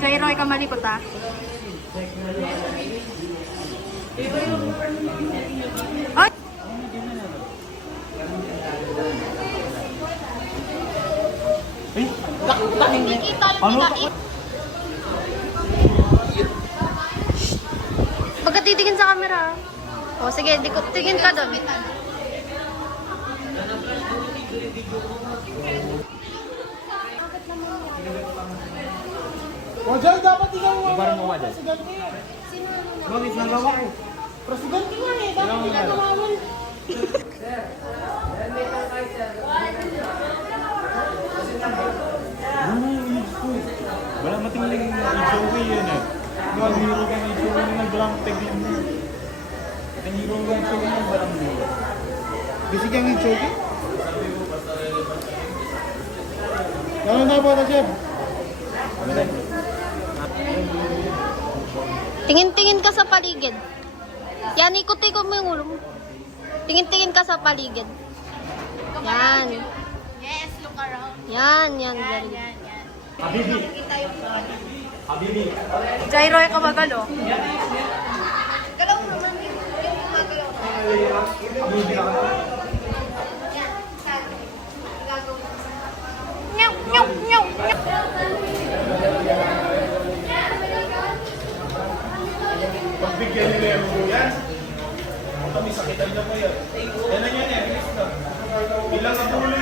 Jairo, ikaw malikot ha. Ay! Nakikita lang nila. Pagka titingin sa camera. O sige, tingin ka doon. Wajay, dapat ikaw Ibarang mo, Wajay. presidente. Bakit nagawa ko? Presidente nga eh, dapat ginagawa mo. Ano yung age ko? Wala matingling HOA yan eh. Nag-hero ka ng HOA na nag-blank tag yun. Nag-hero ka ng HOA na walang hero. Bisig ang choke. Ano na ba na, Chef? Tingin-tingin ka sa paligid. Yan, ikot-ikot mo yung ulo mo. Tingin-tingin ka sa paligid. Yan. Yes, look around. Yan. Yan, Galing. yan, yan. Habibi! Nakikita yung... Habibi! Jairo, ikaw magalo. Galaw mo naman yung gumagalaw. Habibi ka na. Yan, saan? Gagawin. Nyaw, nyaw, nyaw, nyaw. Pagbigyan nila yung mga yan. Kami sakitan na mo yan. Yan na yan eh. Bilang ang ulo